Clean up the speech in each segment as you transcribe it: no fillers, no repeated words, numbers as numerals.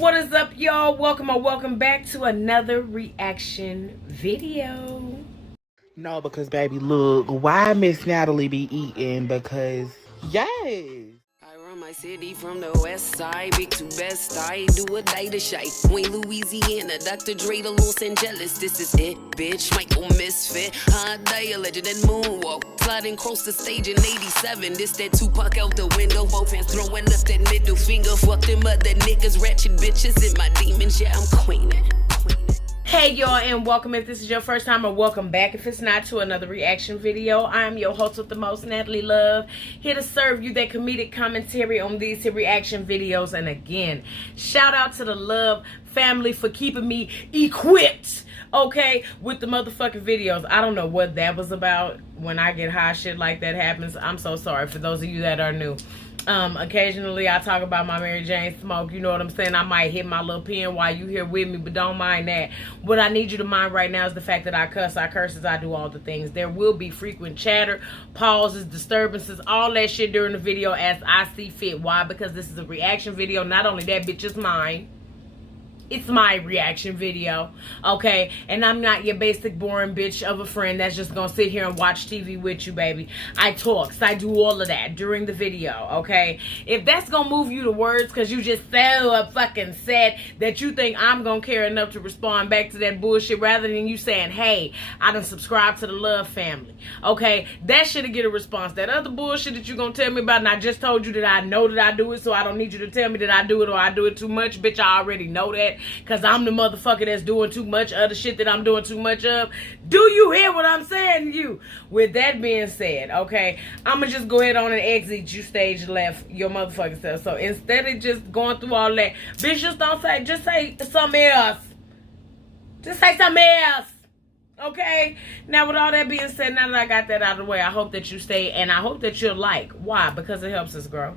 What is up, y'all? Welcome back to another reaction video. No, because baby, look, why Miss Natalie be eating? Because yes. I run my city from the west side, big to best. I do a day to shy. Wayne, Louisiana, Dr. Dre to Los Angeles. This is it, bitch. Michael Misfit, hot day, a legend and moonwalk. Sliding across the stage in '87. This that Tupac out the window. Both hands throwing up that middle finger. Fuck them other niggas, ratchet bitches in my demons. Yeah, I'm queening. Hey y'all, and welcome if this is your first time, or welcome back if it's not, to another reaction video. I'm your host with the most, Natalie Love, here to serve you that comedic commentary on these here reaction videos. And again, shout out to the Love family for keeping me equipped, okay, with the motherfucking videos. I don't know what that was about. When I get high, shit like that happens. I'm so sorry for those of you that are new. Occasionally I talk about my Mary Jane smoke, you know what I'm saying? I might hit my little pen while you here with me, but don't mind that. What I need you to mind right now is the fact that I cuss, I curses, I do all the things. There will be frequent chatter, pauses, disturbances, all that shit during the video as I see fit. Why? Because this is a reaction video. Not only that, bitch, it's mine. It's my reaction video, okay? And I'm not your basic boring bitch of a friend that's just gonna sit here and watch TV with you, baby. I talk, so I do all of that during the video, okay? If that's gonna move you to words because you just so fucking sad that you think I'm gonna care enough to respond back to that bullshit rather than you saying, hey, I done subscribed to the Love family, okay? That shit'll get a response. That other bullshit that you gonna tell me about, and I just told you that I know that I do it, so I don't need you to tell me that I do it or I do it too much. Bitch, I already know that. Because I'm the motherfucker that's doing too much of the shit that I'm doing too much of. Do you hear what I'm saying to you? With that being said, okay, I'm going to just go ahead on and exit you stage left your motherfucking self. So instead of just going through all that, bitch, just say something else. Just say something else. Okay? Now, with all that being said, now that I got that out of the way, I hope that you stay, and I hope that you'll like. Why? Because it helps us grow.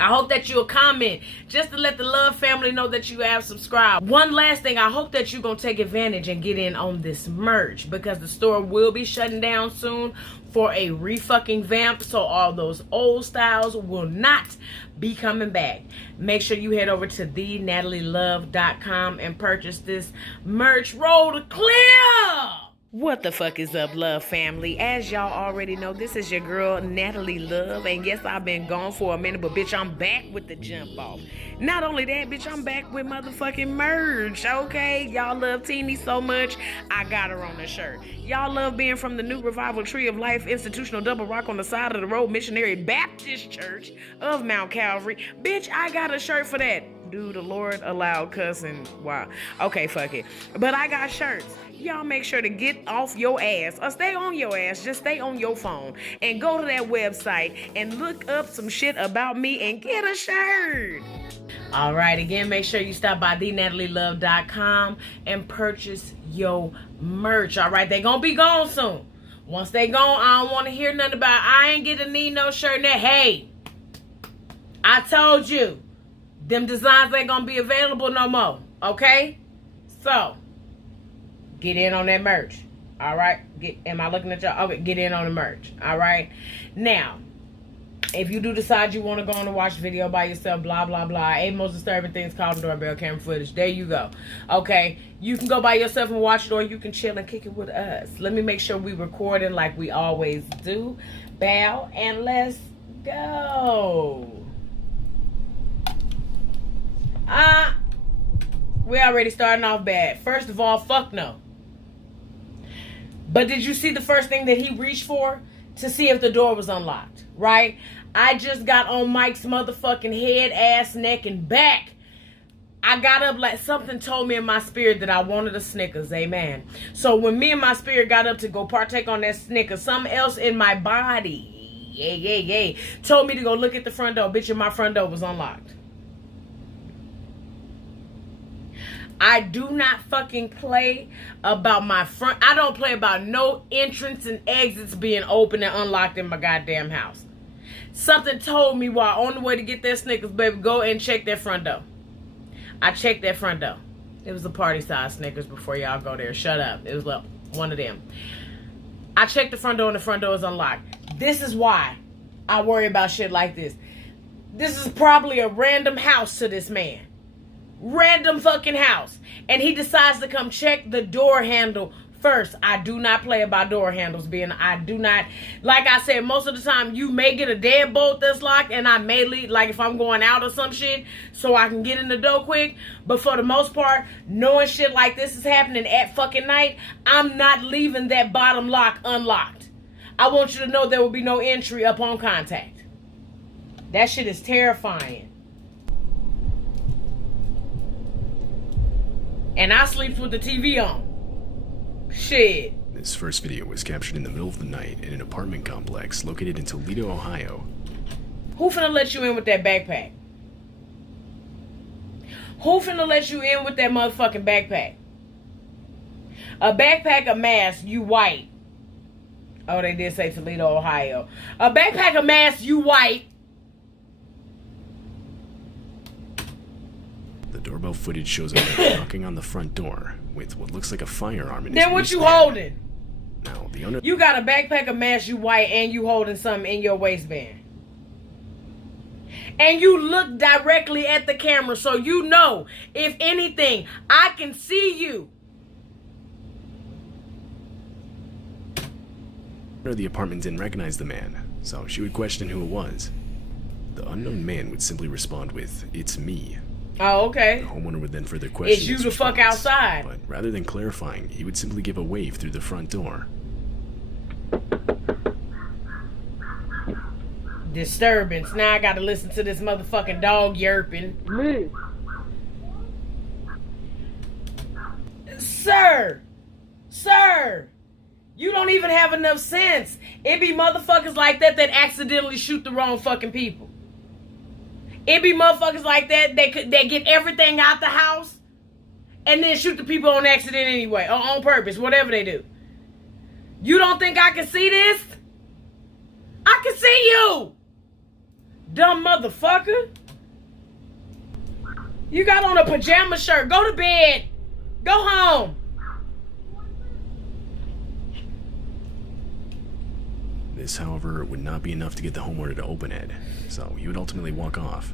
I hope that you'll comment just to let the Love family know that you have subscribed. One last thing, I hope that you're going to take advantage and get in on this merch, because the store will be shutting down soon for a refucking vamp. So all those old styles will not be coming back. Make sure you head over to thenatalielove.com and purchase this merch. Roll to clear! What the fuck is up, Love family? As y'all already know, this is your girl, Natalie Love. And yes, I've been gone for a minute, but bitch, I'm back with the jump off. Not only that, bitch, I'm back with motherfucking merch, okay? Y'all love Teeny so much, I got her on the shirt. Y'all love being from the New Revival Tree of Life Institutional Double Rock on the side of the road Missionary Baptist Church of Mount Calvary. Bitch, I got a shirt for that. Dude, the Lord allowed cussing. Wow. Okay, fuck it. But I got shirts. Y'all make sure to get off your ass, or stay on your ass, just stay on your phone and go to that website and look up some shit about me and get a shirt. All right, again, make sure you stop by thenatalielove.com and purchase your merch. All right, they gonna be gone soon. Once they gone, I don't want to hear nothing about I ain't gonna need no shirt. That, hey, I told you, them designs ain't gonna be available no more. Okay, so get in on that merch. All right, am I looking at y'all? Okay, get in on the merch. All right, now, if you do decide you want to go on and watch the video by yourself, blah blah blah, ain't most disturbing things called doorbell camera footage. There you go. Okay, you can go by yourself and watch it, or you can chill and kick it with us. Let me make sure we recording like we always do. Bow and let's go. We already starting off bad. First of all, fuck no. But did you see the first thing that he reached for? To see if the door was unlocked, right? I just got on Mike's motherfucking head, ass, neck, and back. I got up like something told me in my spirit that I wanted a Snickers, amen. So when me and my spirit got up to go partake on that Snickers, something else in my body, told me to go look at the front door. Bitch, and my front door was unlocked. I do not fucking play about my front. I don't play about no entrance and exits being open and unlocked in my goddamn house. Something told me while on the way to get that Snickers, baby, go and check that front door. I checked that front door. It was a party size Snickers before y'all go there. Shut up. It was one of them. I checked the front door and the front door is unlocked. This is why I worry about shit like this. This is probably a random house to this man. random fucking house, and he decides to come check the door handle first. I do not play about door handles, I do not, like I said, most of the time you may get a deadbolt that's locked, and I may leave, like if I'm going out or some shit, so I can get in the door quick. But for the most part, knowing shit like this is happening at fucking night, I'm not leaving that bottom lock unlocked. I want you to know there will be no entry upon contact. That shit is terrifying. And I sleep with the TV on. Shit. This first video was captured in the middle of the night in an apartment complex located in Toledo, Ohio. Who finna let you in with that backpack? Who finna let you in with that motherfucking backpack? A backpack, a mask, you white. Oh, they did say Toledo, Ohio. A backpack, a mask, you white. The doorbell footage shows a man knocking on the front door with what looks like a firearm in his Then what you waistband. holding? Now, the owner... You got a backpack, a mask, you white, and you holding something in your waistband. And you look directly at the camera, so you know, if anything, I can see you. The apartment didn't recognize the man, so she would question who it was. The unknown man would simply respond with, "It's me." Oh, okay. The homeowner would then further question It's you his the fuck response, outside. But rather than clarifying, he would simply give a wave through the front door. Disturbance. Now I gotta listen to this motherfucking dog yerping. Sir! Sir! You don't even have enough sense. It be motherfuckers like that that accidentally shoot the wrong fucking people. It be motherfuckers like that that get everything out the house and then shoot the people on accident anyway, or on purpose, whatever they do. You don't think I can see this? I can see you! Dumb motherfucker. You got on a pajama shirt. Go to bed. Go home. This, however, would not be enough to get the homeowner to open it, so he would ultimately walk off.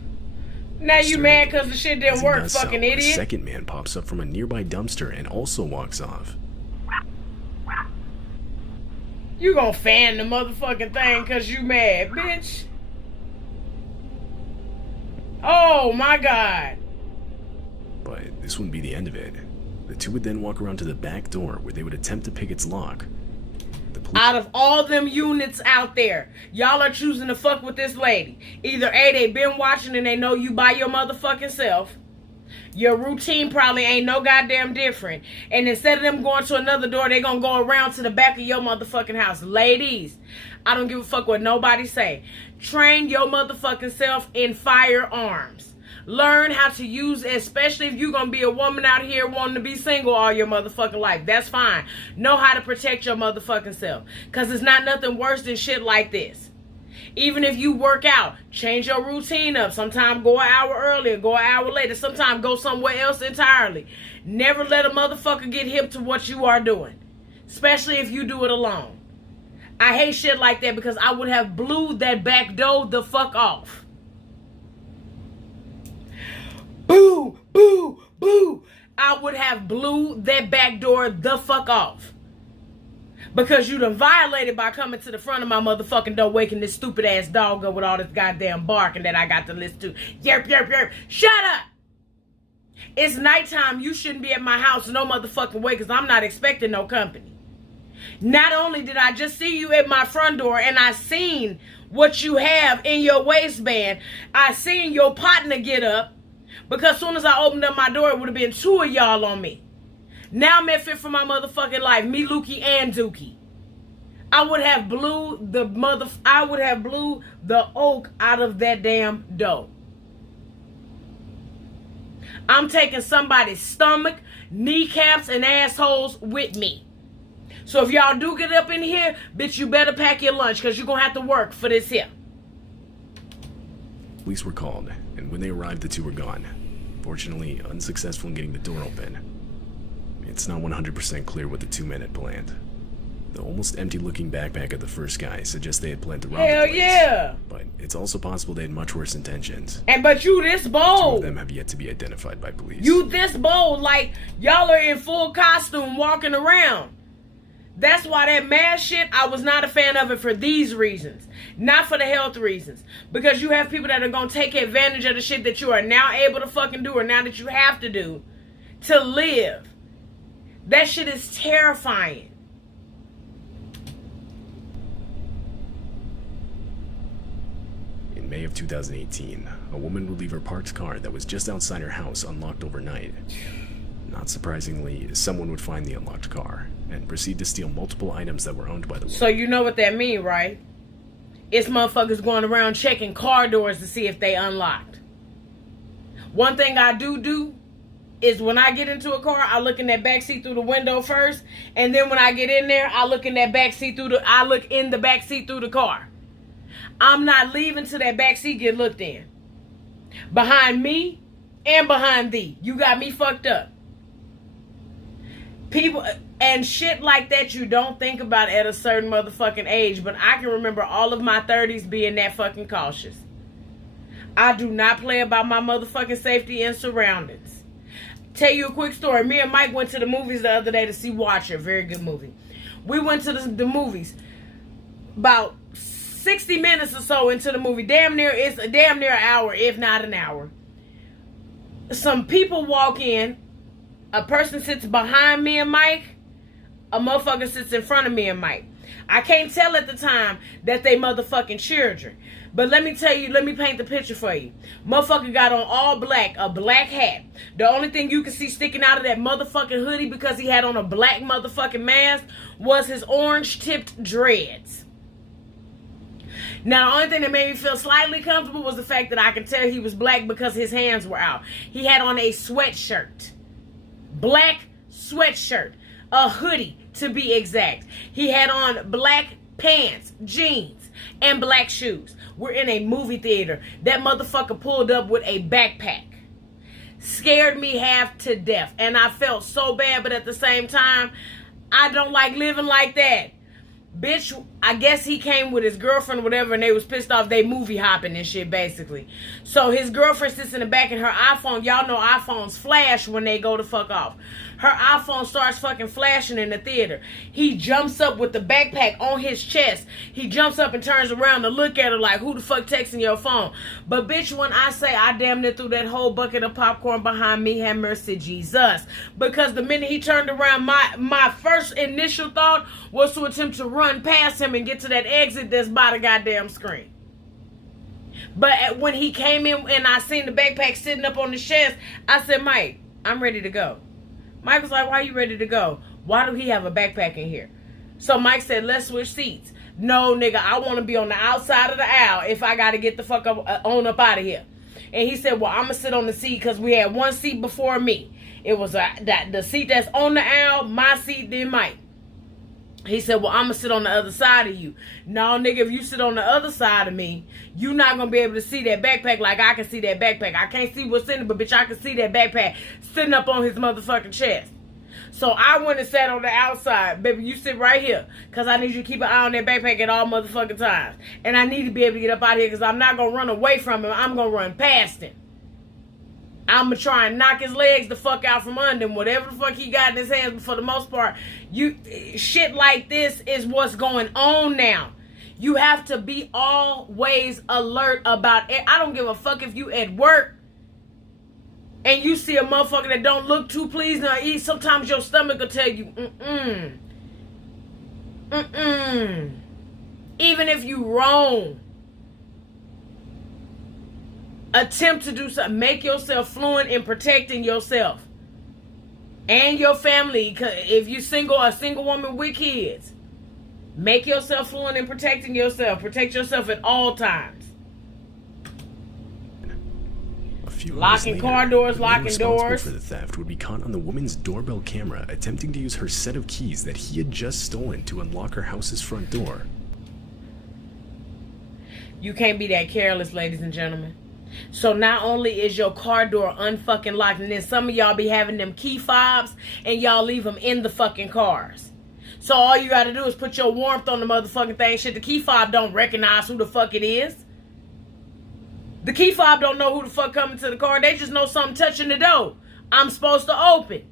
Now you mad because the shit didn't work, fucking idiot? A second man pops up from a nearby dumpster and also walks off. You gonna fan the motherfucking thing because you mad, bitch. Oh my God. But this wouldn't be the end of it. The two would then walk around to the back door where they would attempt to pick its lock. Out of all them units out there, y'all are choosing to fuck with this lady. Either A, they been watching and they know you by your motherfucking self. Your routine probably ain't no goddamn different. And instead of them going to another door, they gonna go around to the back of your motherfucking house. Ladies, I don't give a fuck what nobody say. Train your motherfucking self in firearms. Learn how to use, especially if you're gonna be a woman out here wanting to be single all your motherfucking life. That's fine. Know how to protect your motherfucking self. Because it's not nothing worse than shit like this. Even if you work out, change your routine up. Sometimes go an hour earlier, go an hour later. Sometimes go somewhere else entirely. Never let a motherfucker get hip to what you are doing. Especially if you do it alone. I hate shit like that because I would have blew that back door the fuck off. Boo, boo, boo. I would have blew that back door the fuck off. Because you done violated by coming to the front of my motherfucking door, waking this stupid ass dog up with all this goddamn barking that I got to listen to. Yerp, yerp, yerp. Shut up. It's nighttime. You shouldn't be at my house no motherfucking way because I'm not expecting no company. Not only did I just see you at my front door and I seen what you have in your waistband, I seen your partner get up. Because as soon as I opened up my door, it would have been two of y'all on me. Now I'm at fit for my motherfucking life. Me, Lukey, and Dookie. I would have blew the oak out of that damn dough. I'm taking somebody's stomach, kneecaps, and assholes with me. So if y'all do get up in here, bitch, you better pack your lunch because you're going to have to work for this here. Police were called, and when they arrived, the two were gone. Fortunately, unsuccessful in getting the door open. It's not 100% clear what the two men had planned. The almost empty-looking backpack of the first guy suggests they had planned to rob Hell the place. yeah. But it's also possible they had much worse intentions. But you this Two bold. of them have yet to be identified by police. You this bold. Like, y'all are in full costume walking around. That's why that mask shit, I was not a fan of it for these reasons. Not for the health reasons. Because you have people that are going to take advantage of the shit that you are now able to fucking do, or now that you have to do, to live. That shit is terrifying. In May of 2018, a woman would leave her parked car that was just outside her house unlocked overnight. Not surprisingly, someone would find the unlocked car and proceed to steal multiple items that were owned by the woman. So you know what that mean, right? It's motherfuckers going around checking car doors to see if they unlocked. One thing I do is when I get into a car, I look in that back seat through the window first, and then when I get in there, I look in that back seat I look in the back seat through the car. I'm not leaving till that back seat get looked in. Behind me and behind thee. You got me fucked up. People and shit like that you don't think about at a certain motherfucking age, but I can remember all of my 30s being that fucking cautious. I do not play about my motherfucking safety and surroundings. Tell you a quick story. Me and Mike went to the movies the other day to see Watcher. Very good movie. We went to the movies. About 60 minutes or so into the movie. Damn near an hour, if not an hour. Some people walk in. A person sits behind me and Mike. A motherfucker sits in front of me and Mike. I can't tell at the time that they motherfucking children. But let me tell you, let me paint the picture for you. Motherfucker got on all black, a black hat. The only thing you could see sticking out of that motherfucking hoodie, because he had on a black motherfucking mask, was his orange tipped dreads. Now, the only thing that made me feel slightly comfortable was the fact that I could tell he was black because his hands were out. He had on a sweatshirt. Black sweatshirt. A hoodie, to be exact. He had on black pants, jeans, and black shoes. We're in a movie theater. That motherfucker pulled up with a backpack. Scared me half to death. And I felt so bad, but at the same time, I don't like living like that. Bitch, I guess he came with his girlfriend or whatever, and they was pissed off. They movie hopping and shit, basically. So his girlfriend sits in the back, and her iPhone, y'all know iPhones flash when they go to fuck off. Her iPhone starts fucking flashing in the theater. He jumps up with the backpack on his chest. He jumps up and turns around to look at her like, who the fuck texting your phone? But bitch, when I say I damn near threw that whole bucket of popcorn behind me, have mercy, Jesus. Because the minute he turned around, my first initial thought was to attempt to run past him and get to that exit that's by the goddamn screen. But when he came in and I seen the backpack sitting up on the chest, I said, Mike, I'm ready to go. Mike was like, why are you ready to go? Why do he have a backpack in here? So Mike said, let's switch seats. No, nigga, I want to be on the outside of the aisle if I got to get the fuck up out of here. And he said, well, I'm going to sit on the seat because we had one seat before me. It was the seat that's on the aisle, my seat, then Mike. He said, well, I'm going to sit on the other side of you. No, nigga, if you sit on the other side of me, you're not going to be able to see that backpack like I can see that backpack. I can't see what's in it, but bitch, I can see that backpack sitting up on his motherfucking chest. So I went and sat on the outside. Baby, you sit right here because I need you to keep an eye on that backpack at all motherfucking times. And I need to be able to get up out of here because I'm not going to run away from him. I'm going to run past him. I'm going to try and knock his legs the fuck out from under him. Whatever the fuck he got in his hands. But for the most part, shit like this is what's going on now. You have to be always alert about it. I don't give a fuck if you at work and you see a motherfucker that don't look too pleasing or eat. Sometimes your stomach will tell you, Even if you wrong. Attempt to do something. Make yourself fluent in protecting yourself and your family. If you a single woman with kids, make yourself fluent in protecting yourself. Protect yourself at all times. A few locking hours car later, doors, the man locking responsible doors. for the theft would be caught on the woman's doorbell camera attempting to use her set of keys that he had just stolen to unlock her house's front door. You can't be that careless, ladies and gentlemen. So not only is your car door unfucking locked, and then some of y'all be having them key fobs and y'all leave them in the fucking cars. So all you gotta do is put your warmth on the motherfucking thing. Shit, the key fob don't recognize who the fuck it is. The key fob don't know who the fuck coming to the car. They just know something touching the door. I'm supposed to open.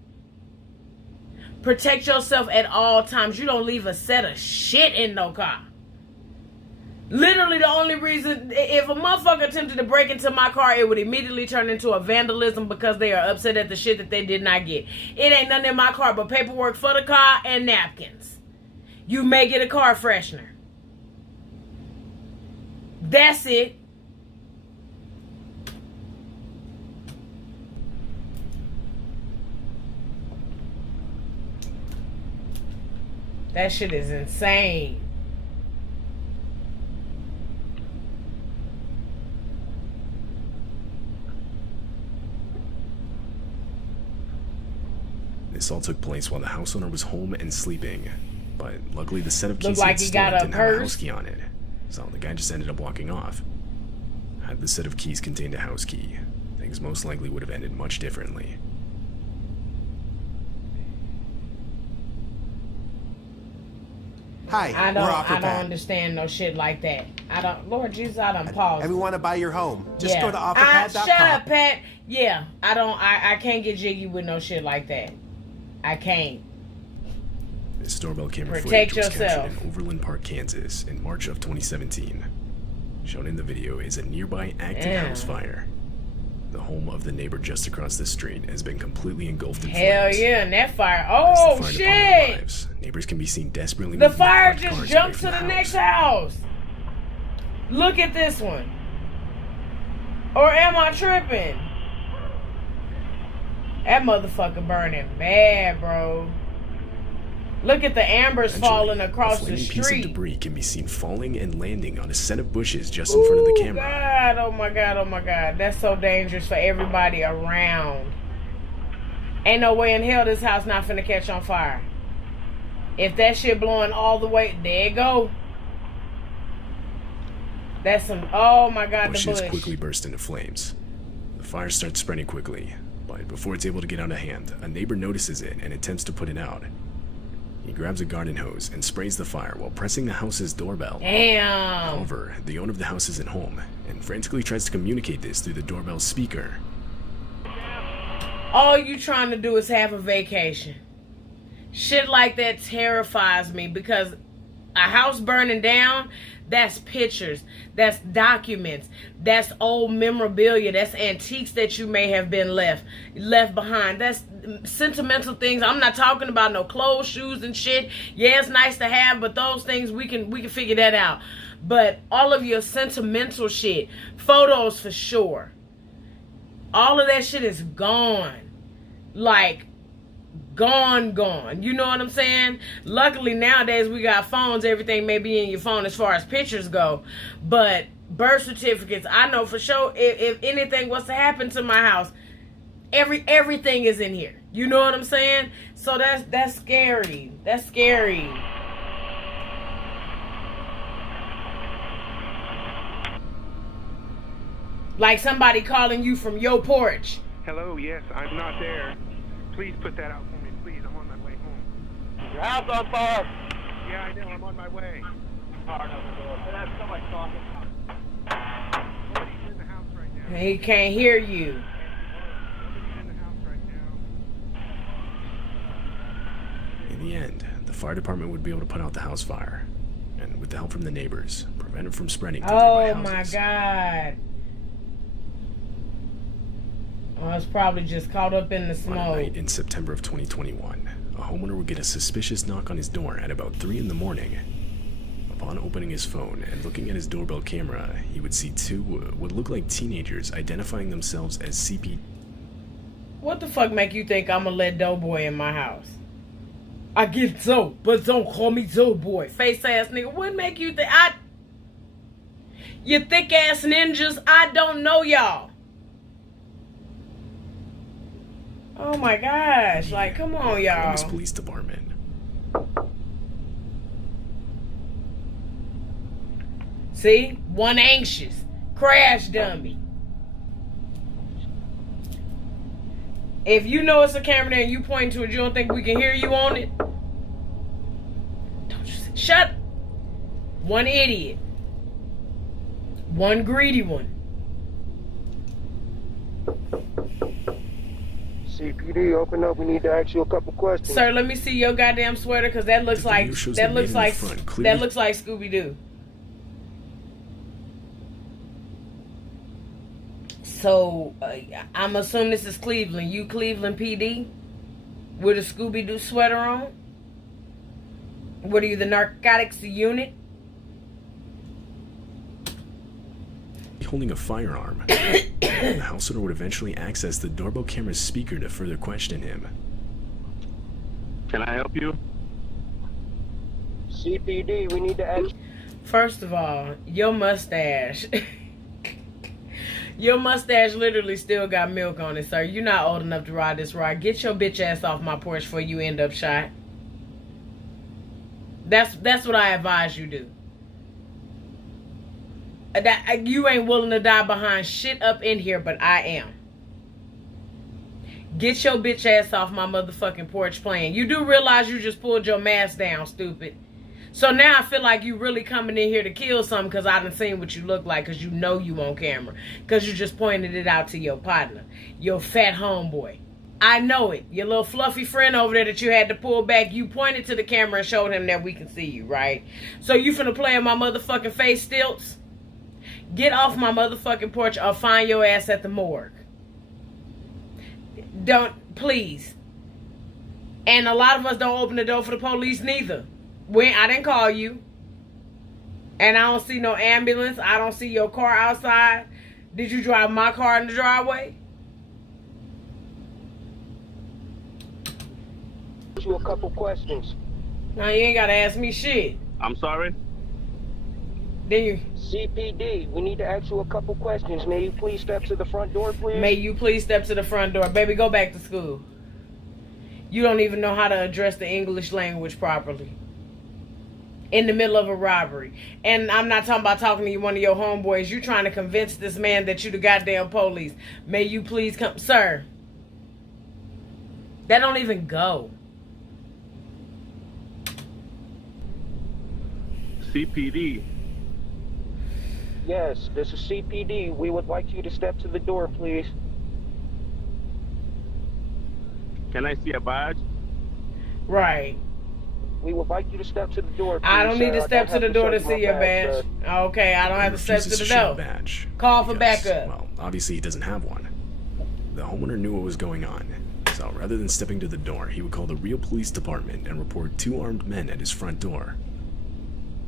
Protect yourself at all times. You don't leave a set of shit in no car. Literally the only reason, if a motherfucker attempted to break into my car, it would immediately turn into a vandalism because they are upset at the shit that they did not get. It ain't nothing in my car but paperwork for the car and napkins. You may get a car freshener. That's it. That shit is insane. This all took place while the house owner was home and sleeping, but luckily the set of keys Looked like he got a didn't have a purse. house key on it, so the guy just ended up walking off. Had the set of keys contained a house key, things most likely would have ended much differently. Hi, I we're off don't understand no shit like that. Lord Jesus, I done paused. And we want to buy your home. Just go to Shut offerpad.com. up, Pat. Yeah, I can't get jiggy with no shit like that. I can't. This doorbell camera Protect footage was yourself. captured in Overland Park, Kansas in March of 2017. Shown in the video is a nearby active Damn. house fire. The home of the neighbor just across the street has been completely engulfed in Hell flames. yeah, and that fire. As the Oh fire department shit! arrives, neighbors can be seen desperately The moving fire parked just cars jumped away to from the house. next house. Look at this one. Or am I tripping? That motherfucker burning bad, bro. Look at the ambers Eventually, falling across a the flaming piece of street. debris can be seen falling and landing on a set of bushes just in front of the camera. God, oh my God, oh my God. That's so dangerous for everybody around. Ain't no way in hell this house not finna catch on fire. If that shit blowing all the way, there it go. That's some, oh my God, the Bushes bush. quickly burst into flames. The fire starts spreading quickly, but before it's able to get out of hand, a neighbor notices it and attempts to put it out. He grabs a garden hose and sprays the fire while pressing the house's doorbell. Damn. However, the owner of the house isn't home and frantically tries to communicate this through the doorbell speaker. All you trying to do is have a vacation. Shit like that terrifies me because a house burning down, that's pictures, that's documents, that's old memorabilia, that's antiques that you may have been left behind. That's sentimental things. I'm not talking about no clothes, shoes, and shit. Yeah, it's nice to have, but those things we can figure that out. But all of your sentimental shit, photos for sure, all of that shit is gone. Like, gone. You know what I'm saying? Luckily nowadays we got phones. Everything may be in your phone as far as pictures go. But birth certificates, I know for sure if anything was to happen to my house, everything is in here. You know what I'm saying? So that's scary. That's scary. Like somebody calling you from your porch. Hello, yes, I'm not there. Please put that out for me, please. I'm on my way home. Your house on fire. Yeah, I know, I'm on my way. That's somebody talking. Nobody's in the house right now. He can't hear you. Nobody's in the house right now. In the end, the fire department would be able to put out the house fire, and with the help from the neighbors, prevent it from spreading to nearby Oh my houses. God. Oh, it's probably just caught up in the On a smoke. night in September of 2021, a homeowner would get a suspicious knock on his door at about 3 in the morning. Upon opening his phone and looking at his doorbell camera, he would see two what looked like teenagers identifying themselves as CP. What the fuck make you think I'm gonna let Doughboy in my house? I get Zoe, but don't call me Doughboy. Face ass nigga. What make you think you thick ass ninjas? I don't know y'all. Oh my gosh. Like, come on, y'all. Columbus Police Department. See? One anxious. Crash dummy. If you know it's a camera there and you point to it, you don't think we can hear you on it? Shut. One idiot. One greedy one. CPD, open up. We need to ask you a couple questions. Sir, let me see your goddamn sweater, because that looks like Scooby-Doo. So, I'm assuming this is Cleveland. You Cleveland PD? With a Scooby-Doo sweater on? What are you, the narcotics unit? Holding a firearm. The house owner would eventually access the doorbell camera's speaker to further question him. Can I help you? CPD, we need to ask. First of all, your mustache. Your mustache literally still got milk on it, sir. You're not old enough to ride this ride. Get your bitch ass off my porch before you end up shot. That's what I advise you do. You ain't willing to die behind shit up in here, but I am. Get your bitch ass off my motherfucking porch playing. You do realize you just pulled your mask down, stupid. So now I feel like you really coming in here to kill something because I done seen what you look like, because you know you on camera. Because you just pointed it out to your partner. Your fat homeboy. I know it. Your little fluffy friend over there that you had to pull back. You pointed to the camera and showed him that we can see you, right? So you finna play in my motherfucking face stilts? Get off my motherfucking porch or find your ass at the morgue. Don't, please. And a lot of us don't open the door for the police neither. I didn't call you. And I don't see no ambulance. I don't see your car outside. Did you drive my car in the driveway? You a couple questions. No, you ain't gotta ask me shit. I'm sorry? Then you... CPD, we need to ask you a couple questions. May you please step to the front door, please? May you please step to the front door. Baby, go back to school. You don't even know how to address the English language properly. In the middle of a robbery. And I'm not talking about talking to you, one of your homeboys. You trying to convince this man that you the goddamn police. May you please come... Sir. That don't even go. CPD. Yes, this is CPD. We would like you to step to the door, please. Can I see a badge? Right. We would like you to step to the door, please. I don't need to step to the door to see your badge. Okay, I don't have to step to the door. Badge Call for because, backup. Well, obviously he doesn't have one. The homeowner knew what was going on. So rather than stepping to the door, he would call the real police department and report 2 armed men at his front door.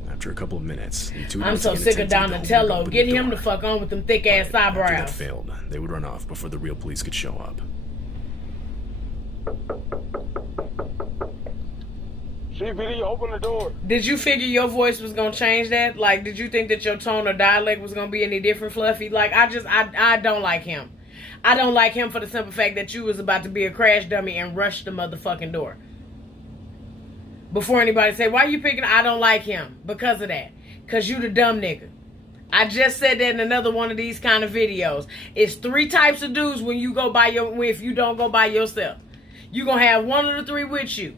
After a couple of minutes, the two I'm so sick of Donatello. Get him the fuck on with them thick ass eyebrows. After that failed, they would run off before the real police could show up. CPD, open the door. Did you figure your voice was gonna change that? Like, did you think that your tone or dialect was gonna be any different, Fluffy? Like, I don't like him. I don't like him for the simple fact that you was about to be a crash dummy and rush the motherfucking door. Before anybody say, why you picking? I don't like him because of that. Because you the dumb nigga. I just said that in another one of these kind of videos. It's 3 types of dudes when you go by if you don't go by yourself. You gonna have one of the 3 with you.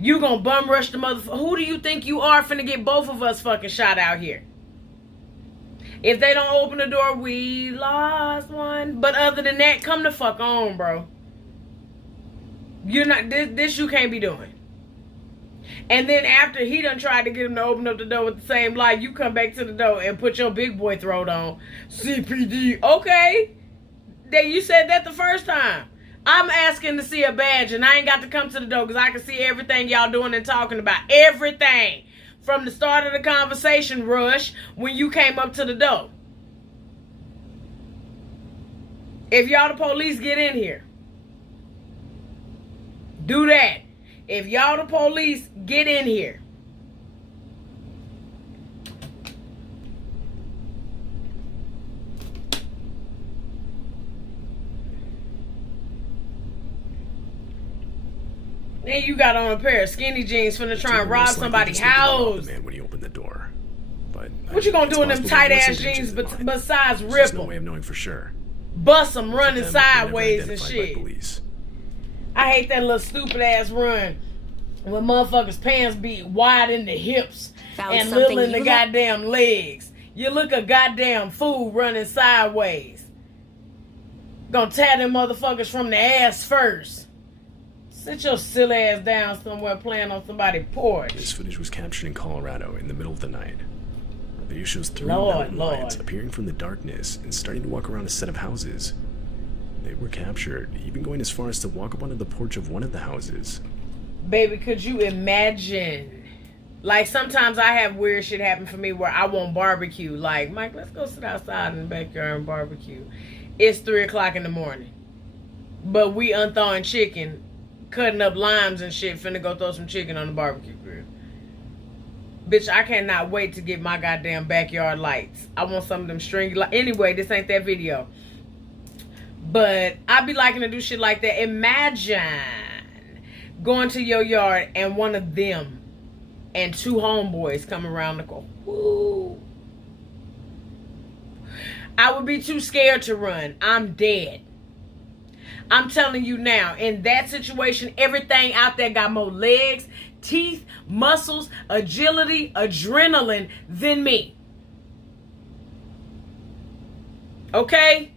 You gonna bum rush the motherfucker. Who do you think you are finna get both of us fucking shot out here? If they don't open the door, we lost one. But other than that, come the fuck on, bro. You're not, this you can't be doing. And then after he done tried to get him to open up the door with the same light, you come back to the door and put your big boy throat on. CPD. Okay. You said that the first time. I'm asking to see a badge and I ain't got to come to the door because I can see everything y'all doing and talking about. Everything. From the start of the conversation, Rush, when you came up to the door. If y'all the police, get in here. Do that. If y'all the police, get in here. Then you got on a pair of skinny jeans finna try and rob somebody's house. Man, when he opened the door. But what you gonna do in them tight ass jeans besides rip There's them? no way of knowing for sure. Bust them running sideways and shit. I hate that little stupid ass run. when motherfuckers' pants be wide in the hips Found and something little in the you goddamn legs. You look a goddamn fool running sideways. Gonna tear them motherfuckers from the ass first. Sit your silly ass down somewhere playing on somebody's porch. This footage was captured in Colorado in the middle of the night. The video shows three Lord, mountain lions Lord. appearing from the darkness and starting to walk around a set of houses. They were captured, even going as far as to walk up onto the porch of one of the houses. Baby, could you imagine? Like, sometimes I have weird shit happen for me where I want barbecue. Like, Mike, let's go sit outside in the backyard and barbecue. It's 3 o'clock in the morning. But we unthawing chicken, cutting up limes and shit, finna go throw some chicken on the barbecue grill. Bitch, I cannot wait to get my goddamn backyard lights. I want some of them stringy lights. Anyway, this ain't that video. But I be liking to do shit like that. Imagine going to your yard and one of them and 2 homeboys come around the corner. Woo. I would be too scared to run. I'm dead. I'm telling you now, in that situation, everything out there got more legs, teeth, muscles, agility, adrenaline than me. Okay?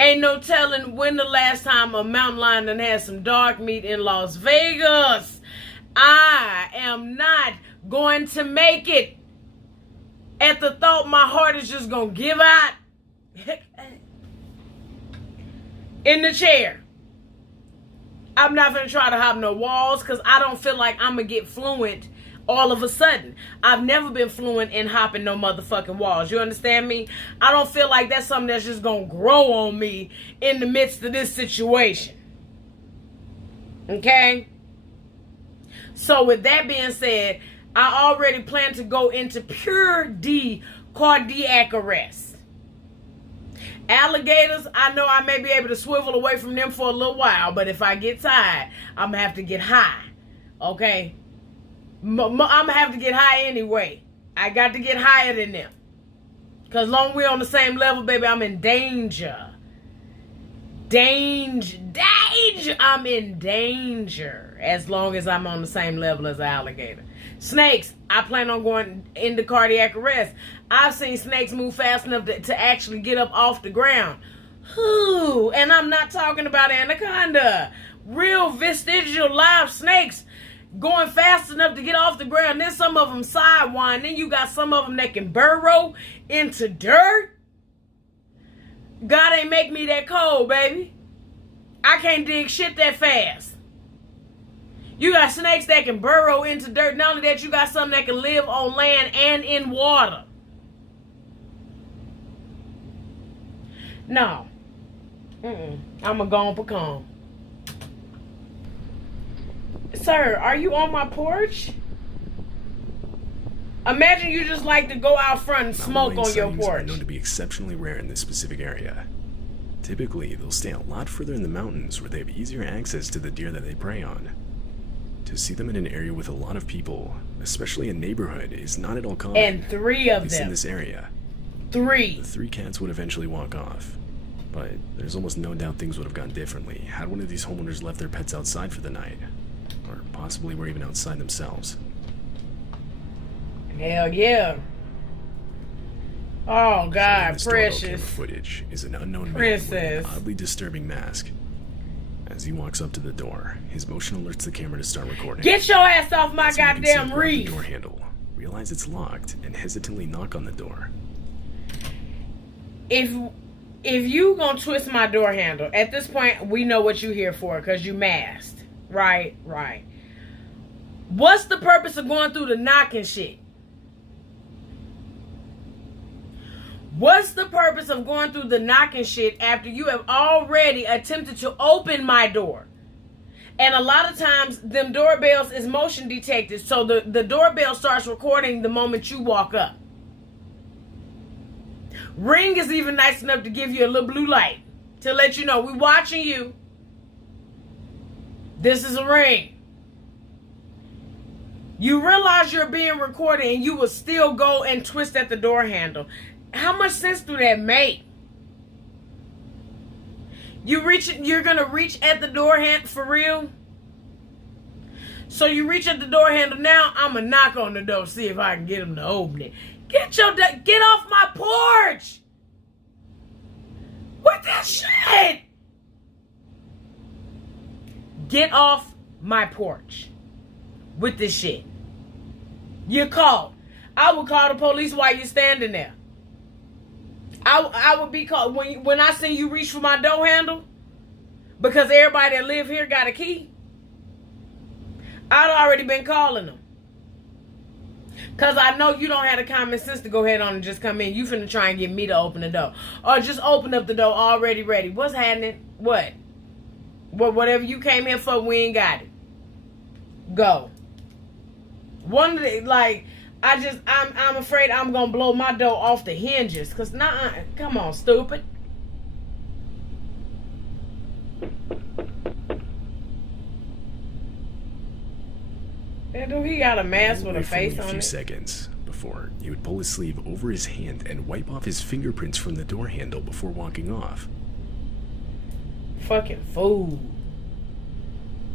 Ain't no telling when the last time a mountain lion done had some dark meat in Las Vegas. I am not going to make it. At the thought, my heart is just going to give out. In the chair. I'm not going to try to hop no walls because I don't feel like I'm going to get fluent all of a sudden. I've never been fluent in hopping no motherfucking walls. You understand me? I don't feel like that's something that's just going to grow on me in the midst of this situation. Okay? So with that being said, I already plan to go into pure D cardiac arrest. Alligators, I know I may be able to swivel away from them for a little while, but if I get tired, I'm going to have to get high. Okay? I'm going to have to get high anyway. I got to get higher than them. Because long we're on the same level, baby, I'm in danger. Danger. I'm in danger as long as I'm on the same level as an alligator. Snakes, I plan on going into cardiac arrest. I've seen snakes move fast enough to actually get up off the ground. Whew. And I'm not talking about anaconda. Real vestigial live snakes going fast enough to get off the ground. Then some of them sidewind. Then you got some of them that can burrow into dirt. God ain't make me that cold, baby. I can't dig shit that fast. You got snakes that can burrow into dirt. Not only that, you got some that can live on land and in water. No. I'm a gone pecan. Sir, are you on my porch? Imagine you just like to go out front and smoke on your porch. Are known to be exceptionally rare in this specific area. Typically, they'll stay a lot further in the mountains where they have easier access to the deer that they prey on. To see them in an area with a lot of people, especially a neighborhood, is not at all common. And 3 of them. In this area. 3. The 3 cats would eventually walk off. But there's almost no doubt things would have gone differently had one of these homeowners left their pets outside for the night. Or possibly were even outside themselves. Hell yeah. Oh God, precious. Camera footage is an unknown man with an oddly disturbing mask. As he walks up to the door, his motion alerts the camera to start recording. Get your ass off my goddamn reef! The door handle, realize it's locked, and hesitantly knock on the door. If you gonna twist my door handle, at this point we know what you here for, cause you masked, right? Right. What's the purpose of going through the knocking shit? What's the purpose of going through the knocking shit after you have already attempted to open my door? And a lot of times, them doorbells is motion detected, so the doorbell starts recording the moment you walk up. Ring is even nice enough to give you a little blue light to let you know we watching you. This is a ring. You realize you're being recorded and you will still go and twist at the door handle. How much sense do that make? You're gonna reach at the door handle for real? So you reach at the door handle. Now I'm going to knock on the door, see if I can get him to open it. Get off my porch! What that shit? Get off my porch with this shit. You're called. I would call the police while you're standing there. I would be called when I see you reach for my door handle, because everybody that live here got a key. I'd already been calling them. Because I know you don't have the common sense to go ahead on and just come in. You finna try and get me to open the door. Or just open up the door already ready. What's happening? What? Whatever you came here for, we ain't got it. Go. One of the, like, I'm afraid I'm gonna blow my door off the hinges. Cause come on, stupid. He got a mask with a face on it. A few seconds before he would pull his sleeve over his hand and wipe off his fingerprints from the door handle before walking off. Fucking fool.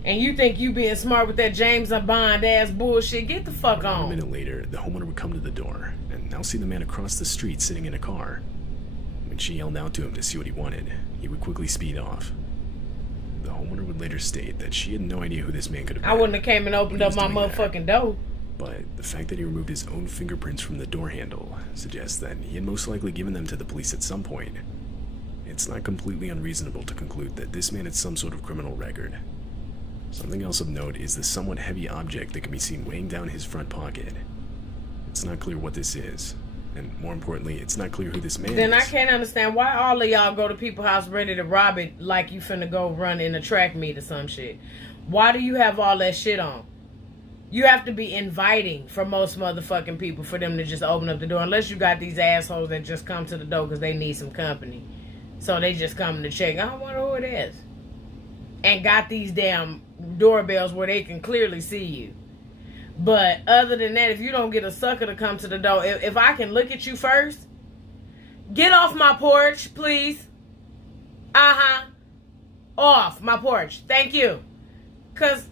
And you think you being smart with that James Bond ass bullshit? Get the fuck on. A minute later, the homeowner would come to the door and now see the man across the street sitting in a car. When she yelled out to him to see what he wanted, he would quickly speed off. The homeowner would later state that she had no idea who this man could have been. I wouldn't have came and opened up my motherfucking door. But the fact that he removed his own fingerprints from the door handle suggests that he had most likely given them to the police at some point. It's not completely unreasonable to conclude that this man had some sort of criminal record. Something else of note is the somewhat heavy object that can be seen weighing down his front pocket. It's not clear what this is, and more importantly, it's not clear who this man is. Then I can't understand why all of y'all go to people's house ready to rob it like you finna go run in a track meet or some shit. Why do you have all that shit on? You have to be inviting for most motherfucking people for them to just open up the door. Unless you got these assholes that just come to the door because they need some company. So they just come to check. I wonder who it is. And got these damn doorbells where they can clearly see you. But other than that, if you don't get a sucker to come to the door, if I can look at you first, get off my porch, please. Off my porch. Thank you. Because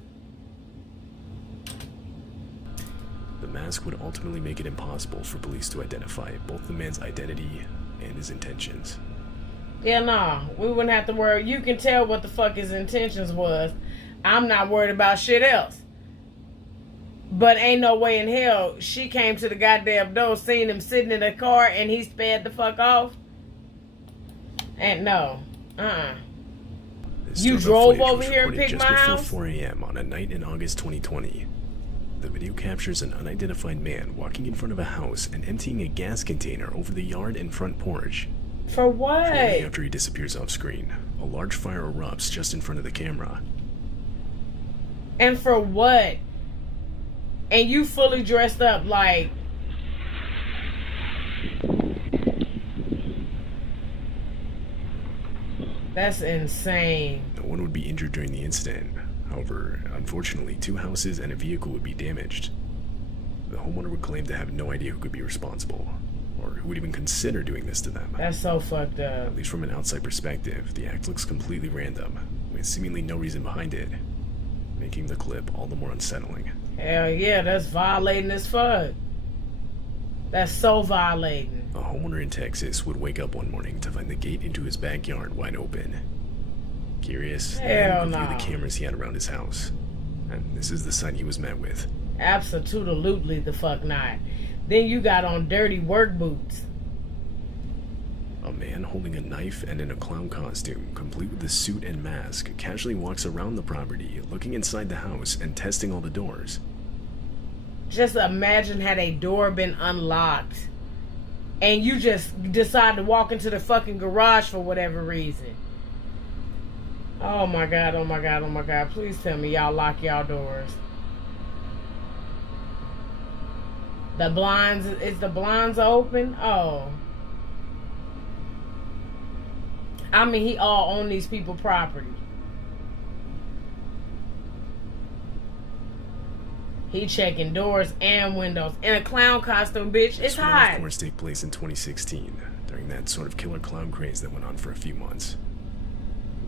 the mask would ultimately make it impossible for police to identify both the man's identity and his intentions. Yeah, nah, we wouldn't have to worry. You can tell what the fuck his intentions was. I'm not worried about shit else. But ain't no way in hell she came to the goddamn door, seen him sitting in the car, and he sped the fuck off. And no. You drove over here and picked my house? Just before 4 a.m. on a night in August 2020. The video captures an unidentified man walking in front of a house and emptying a gas container over the yard and front porch. For what? Shortly after he disappears off screen, a large fire erupts just in front of the camera. And for what? And you fully dressed up like... That's insane. No one would be injured during the incident. However, unfortunately, 2 houses and a vehicle would be damaged. The homeowner would claim to have no idea who could be responsible, or who would even consider doing this to them. That's so fucked up. At least from an outside perspective, the act looks completely random, with seemingly no reason behind it, making the clip all the more unsettling. Hell yeah, that's violating as fuck. That's so violating. A homeowner in Texas would wake up one morning to find the gate into his backyard wide open. Curious, he reviewed the cameras he had around his house, and this is the sight he was met with. Absolutely the fuck not. Then you got on dirty work boots. A man holding a knife and in a clown costume, complete with a suit and mask, casually walks around the property, looking inside the house and testing all the doors. Just imagine had a door been unlocked and you just decide to walk into the fucking garage for whatever reason. Oh my god, oh my god, oh my god. Please tell me y'all lock y'all doors. The blinds, is the blinds open? Oh. I mean, he all on these people property. He checking doors and windows in a clown costume, bitch. It's hot. This of course take place in 2016, during that sort of killer clown craze that went on for a few months.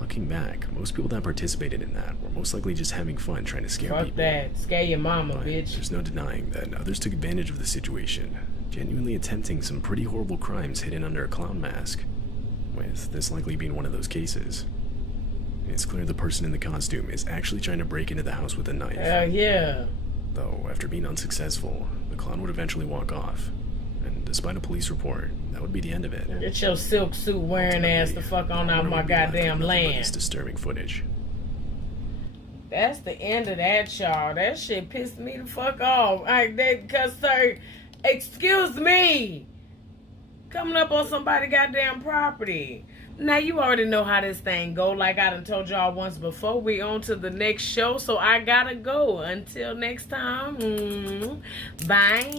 looking back, most people that participated in that were most likely just having fun trying to scare Fuck people. that. Scare your mama, But bitch. there's no denying that others took advantage of the situation, genuinely attempting some pretty horrible crimes hidden under a clown mask, with this likely being one of those cases. It's clear the person in the costume is actually trying to break into the house with a knife. Hell yeah. Though, after being unsuccessful, the clown would eventually walk off. And despite a police report, that would be the end of it. Get your silk suit wearing ass the fuck on out my goddamn This land. disturbing footage. That's the end of that, y'all. That shit pissed me the fuck off. Cause, sir, excuse me. Coming up on somebody's goddamn property. Now, you already know how this thing go. Like I done told y'all once before, we on to the next show, so I gotta go. Until next time, bye.